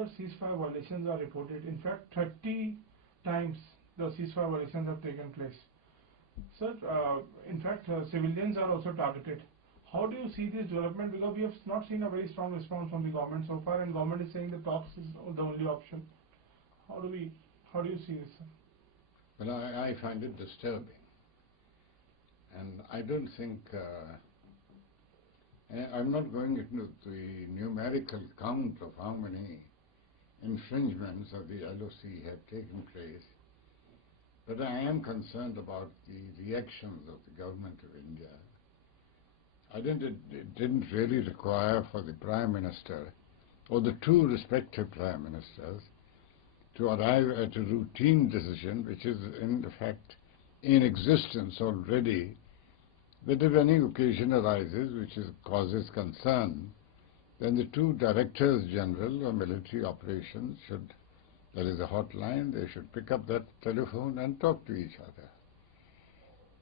regular ceasefire violations are reported. In fact, 30 times the ceasefire violations have taken place. Sir, in fact, civilians are also targeted. How do you see this development? Because we have not seen a very strong response from the government so far, and government is saying the talks is the only option. How do you see this, sir? Well, I find it disturbing, and I don't think I'm not going into the numerical count of how many infringements of the LOC have taken place, but I am concerned about the reactions of the government of India. I think it didn't really require for the Prime Minister or the two respective Prime Ministers to arrive at a routine decision which is in fact in existence already, that if any occasion arises which causes concern, then the two Directors General of military operations should, there is a hotline, they should pick up that telephone and talk to each other.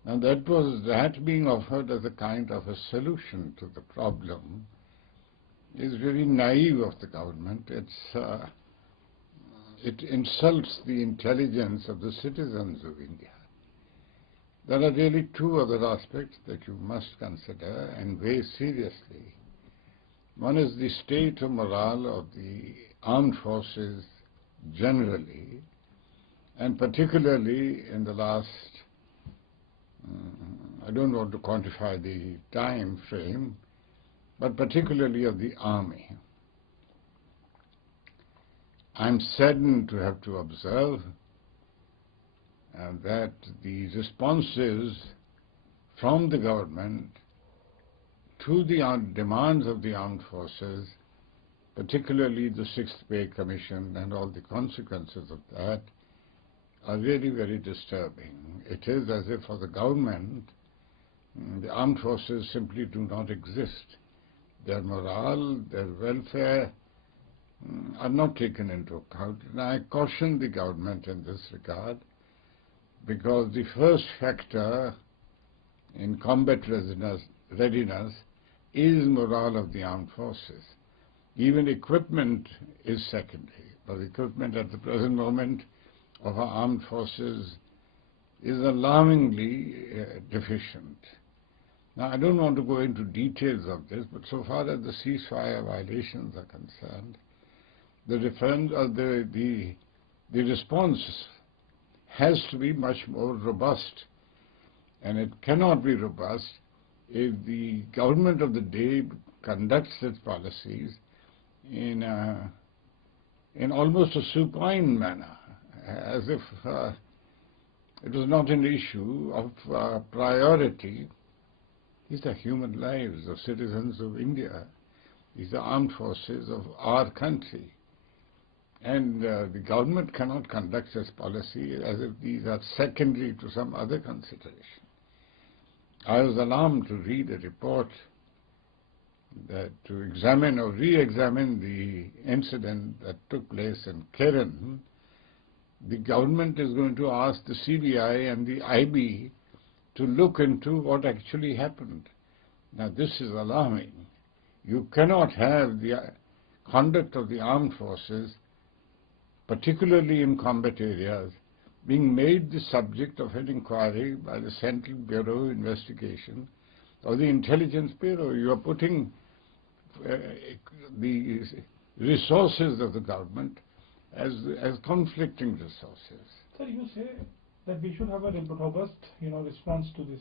And that being offered as a kind of a solution to the problem is very naive of the government. It insults the intelligence of the citizens of India. There are really two other aspects that you must consider and weigh seriously. One is the state of morale of the armed forces generally, and particularly in the last, I don't want to quantify the time frame, but particularly of the army. I'm saddened to have to observe that the responses from the government to the demands of the armed forces, particularly the Sixth Pay Commission and all the consequences of that, are really very disturbing. It is as if for the government, the armed forces simply do not exist. Their morale, their welfare are not taken into account. And I caution the government in this regard, because the first factor in combat readiness is morale of the armed forces. Even equipment is secondary, but equipment at the present moment of our armed forces is alarmingly deficient. Now, I don't want to go into details of this, but so far as the ceasefire violations are concerned, the response has to be much more robust, and it cannot be robust if the government of the day conducts its policies in almost a supine manner, as if it was not an issue of priority. These are human lives of citizens of India. These are armed forces of our country. And the government cannot conduct its policy as if these are secondary to some other consideration. I was alarmed to read a report that to examine or re-examine the incident that took place in Kiran, the government is going to ask the CBI and the IB to look into what actually happened. Now, this is alarming. You cannot have the conduct of the armed forces, particularly in combat areas, being made the subject of an inquiry by the Central Bureau of Investigation or the Intelligence Bureau. You are putting the resources of the government as conflicting resources. Sir, you say that we should have a robust, response to this.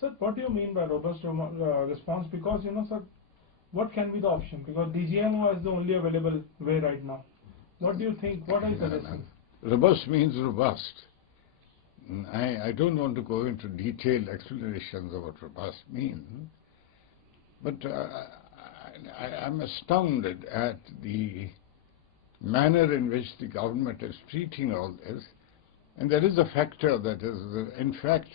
Sir, what do you mean by robust response? Because, sir, what can be the option? Because DGMO is the only available way right now. What do you think? What are you suggesting? Robust means robust. I don't want to go into detailed explanations of what robust means, but I'm astounded at the manner in which the government is treating all this. And there is a factor that is, in fact,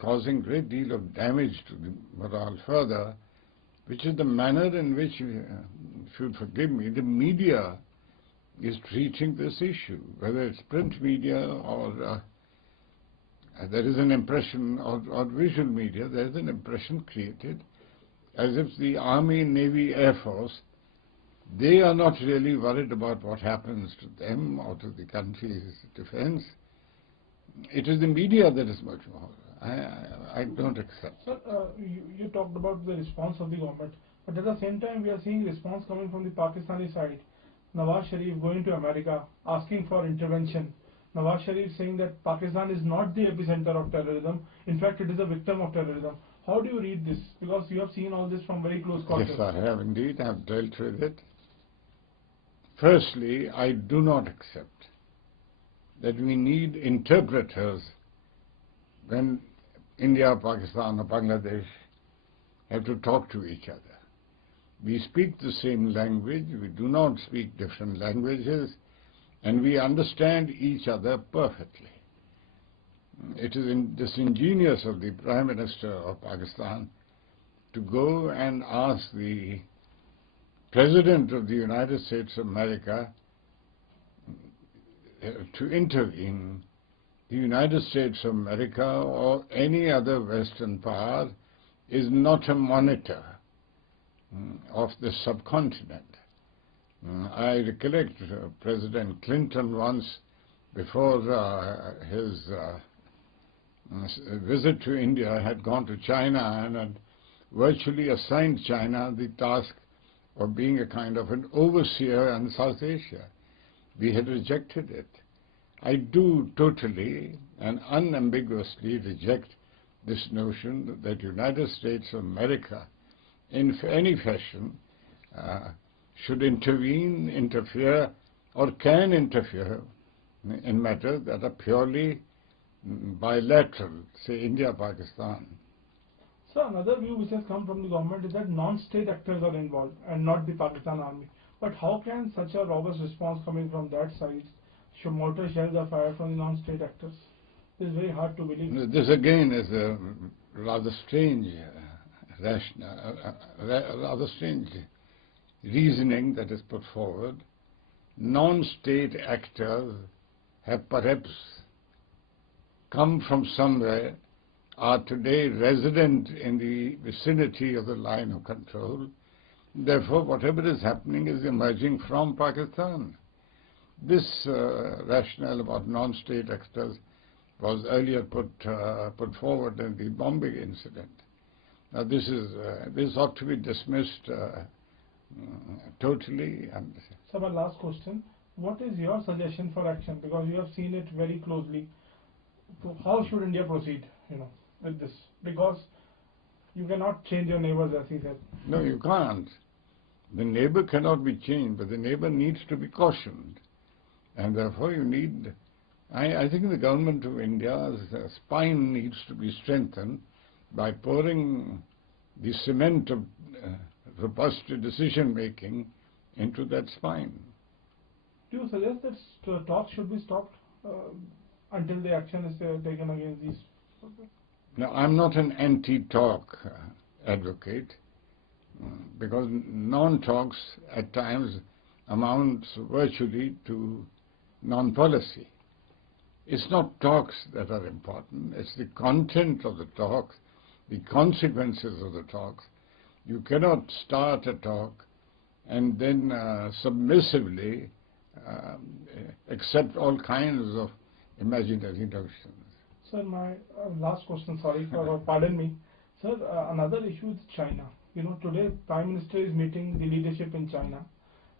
causing a great deal of damage to the morale further, which is the manner in which, if you'll forgive me, the media is treating this issue, whether it's print media or there is an impression, or visual media, there is an impression created as if the Army, Navy, Air Force They are not really worried about what happens to them or to the country's defense. It is the media that is much more. I don't accept. Sir, you talked about the response of the government, but at the same time we are seeing response coming from the Pakistani side. Nawaz Sharif going to America, asking for intervention. Nawaz Sharif saying that Pakistan is not the epicenter of terrorism. In fact, it is a victim of terrorism. How do you read this? Because you have seen all this from very close quarters. Yes, I have indeed. I have dealt with it. Firstly, I do not accept that we need interpreters when India, Pakistan or Bangladesh have to talk to each other. We speak the same language, we do not speak different languages, and we understand each other perfectly. It is disingenuous of the Prime Minister of Pakistan to go and ask the President of the United States of America to intervene. The United States of America or any other Western power is not a monitor of the subcontinent. I recollect President Clinton once, before his visit to India, had gone to China and had virtually assigned China the task of being a kind of an overseer in South Asia. We had rejected it. I do totally and unambiguously reject this notion that United States of America in any fashion should intervene, interfere, or can interfere in matters that are purely bilateral, say India-Pakistan. So another view which has come from the government is that non-state actors are involved and not the Pakistan army. But how can such a robust response coming from that side, mortar shells are fired from the non-state actors? It is very hard to believe. This again is a rather strange rather strange reasoning that is put forward. Non-state actors have perhaps come from somewhere, are today resident in the vicinity of the line of control. Therefore, whatever is happening is emerging from Pakistan. This rationale about non-state actors was earlier put forward in the bombing incident. Now, this ought to be dismissed totally. So, my last question: what is your suggestion for action? Because you have seen it very closely. So how should India proceed, with this? Because you cannot change your neighbors, as he said. No, you can't. The neighbor cannot be changed, but the neighbor needs to be cautioned. And therefore you need, I think the government of India's spine needs to be strengthened by pouring the cement of robust decision-making into that spine. Do you suggest that talks should be stopped until the action is taken against these? Now, I'm not an anti-talk advocate, because non-talks at times amounts virtually to non-policy. It's not talks that are important, it's the content of the talks, the consequences of the talks. You cannot start a talk and then submissively accept all kinds of imaginary notions. Sir, my last question, sorry for pardon me. Sir, another issue is China. Today Prime Minister is meeting the leadership in China,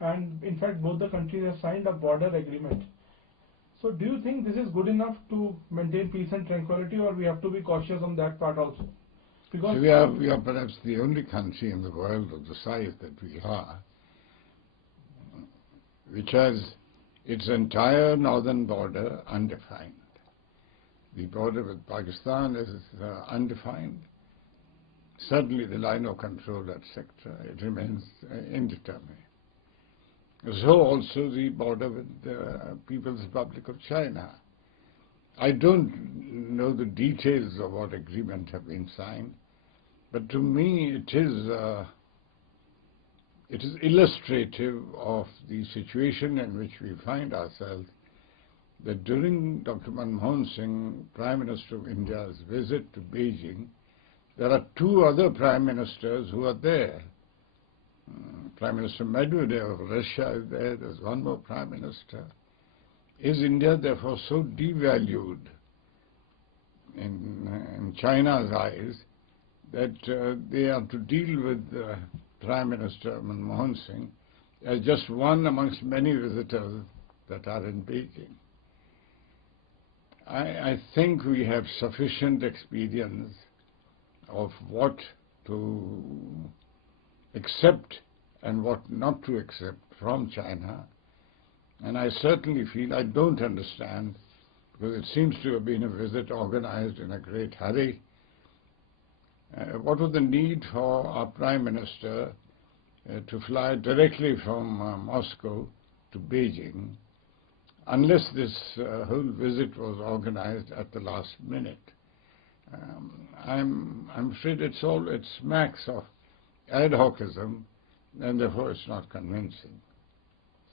and in fact both the countries have signed a border agreement. So do you think this is good enough to maintain peace and tranquility, or we have to be cautious on that part also? Because so we are perhaps the only country in the world of the size that we are, which has its entire northern border undefined. The border with Pakistan is undefined. Certainly the line of control, etc., it remains indeterminate. So also the border with the People's Republic of China. I don't know the details of what agreement have been signed, but to me it is illustrative of the situation in which we find ourselves, that during Dr. Manmohan Singh, Prime Minister of India's visit to Beijing, there are two other Prime Ministers who are there. Prime Minister Medvedev of Russia is there. There's one more Prime Minister. Is India therefore so devalued in China's eyes that they are to deal with Prime Minister Manmohan Singh as just one amongst many visitors that are in Beijing? I think we have sufficient experience of what to accept and what not to accept from China. And I certainly feel I don't understand, because it seems to have been a visit organized in a great hurry. What was the need for our Prime Minister to fly directly from Moscow to Beijing, unless this whole visit was organized at the last minute? I'm afraid it smacks of ad hocism, and therefore it's not convincing.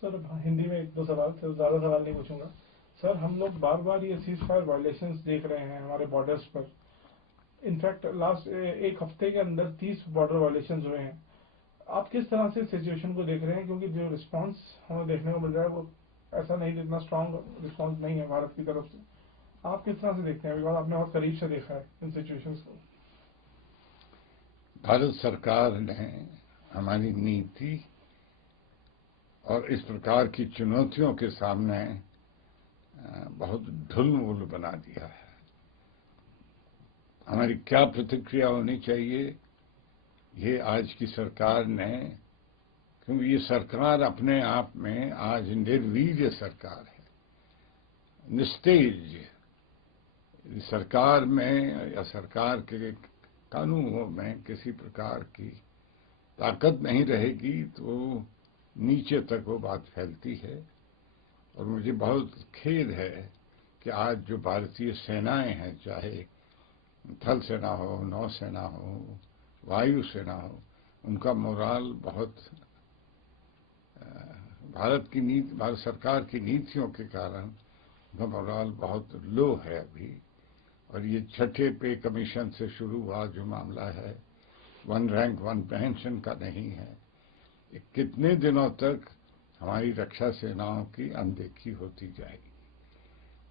Sir Hindi में एक दो सवाल, sir ज़्यादा सवाल नहीं पूछूंगा। Sir हम लोग बार बार ये सीज फायर वायलेशंस देख रहे हैं हमारे बॉर्डर्स पर। इनफैक्ट लास्ट एक हफ्ते के अंदर 30 बॉर्डर वायलेशंस हुए हैं। आप किस तरह से सिचुएशन को देख रहे हैं, क्योंकि जो रिस्पांस हमें देखने को मिल रहा है वो ऐसा नहीं, इतना स्ट्रांग रिस्पांस नहीं है भारत की तरफ से। आप किस तरह से देखते हैं, बिकॉज आपने बहुत करीब से देखा है इन सिचुएशंस को? भारत सरकार ने हमारी नीति और इस प्रकार की चुनौतियों के सामने बहुत ढुलमुल बना दिया है। हमारी क्या प्रतिक्रिया होनी चाहिए, ये आज की सरकार ने, क्योंकि ये सरकार अपने आप में आज निर्वीर्य सरकार है, निस्तेज। सरकार में या सरकार के कानूनों में किसी प्रकार की ताकत नहीं रहेगी तो नीचे तक वो बात फैलती है। और मुझे बहुत खेद है कि आज जो भारतीय सेनाएं हैं, चाहे थल सेना हो, नौसेना हो, वायु सेना हो, उनका मोराल बहुत भारत सरकार की नीतियों के कारण उनका मोराल बहुत लो है अभी। और ये छठे पे कमीशन से शुरू हुआ जो मामला है, वन रैंक वन पेंशन का नहीं है, कितने दिनों तक हमारी रक्षा सेनाओं की अनदेखी होती जाएगी?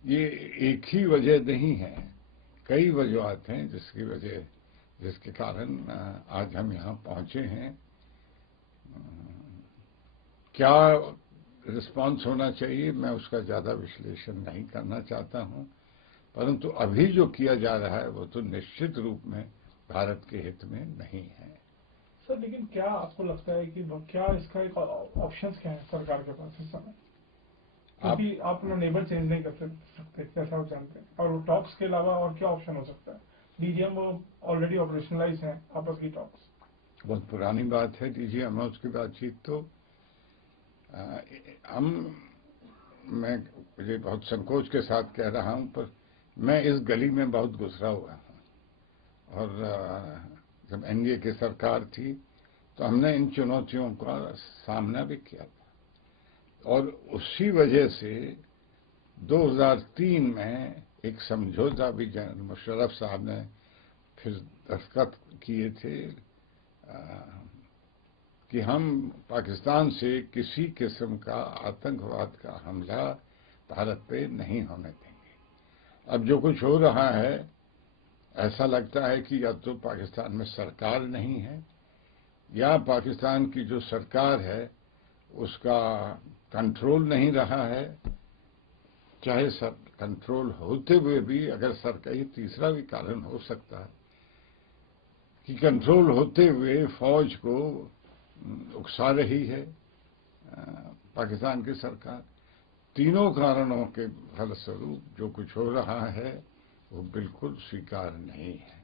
ये एक ही वजह नहीं है, कई वजूहत हैं जिसके कारण आज हम यहाँ पहुंचे हैं। क्या रिस्पांस होना चाहिए, मैं उसका ज्यादा विश्लेषण नहीं करना चाहता हूं, परंतु अभी जो किया जा रहा है वो तो निश्चित रूप में भारत के हित में नहीं है। सर लेकिन क्या आपको लगता है कि क्या इसका एक ऑप्शंस क्या है सरकार के पास इस समय? क्योंकि आप अपना नेबर चेंज नहीं कर सकते, जैसा आप जानते हैं, और टॉक्स के अलावा और क्या ऑप्शन हो सकता है? डीजीएम ऑलरेडी ऑपरेशनलाइज है, आपस की टॉक्स बहुत पुरानी बात है। डीजीएम की बातचीत तो मैं मुझे बहुत संकोच के साथ कह रहा हूं, पर मैं इस गली में बहुत गुजरा हुआ हूं। और जब एनडीए की सरकार थी तो हमने इन चुनौतियों का सामना भी किया था, और उसी वजह से 2003 में एक समझौता भी जनरल मुशर्रफ साहब ने फिर दस्तखत किए थे कि हम पाकिस्तान से किसी किस्म का आतंकवाद का हमला भारत पे नहीं होने देंगे। अब जो कुछ हो रहा है, ऐसा लगता है कि या तो पाकिस्तान में सरकार नहीं है, या पाकिस्तान की जो सरकार है उसका कंट्रोल नहीं रहा है। चाहे सब कंट्रोल होते हुए भी, अगर सरकारी तीसरा भी कारण हो सकता है कि कंट्रोल होते हुए फौज को उकसा रही है पाकिस्तान की सरकार। तीनों कारणों के फलस्वरूप जो कुछ हो रहा है वो बिल्कुल स्वीकार नहीं है।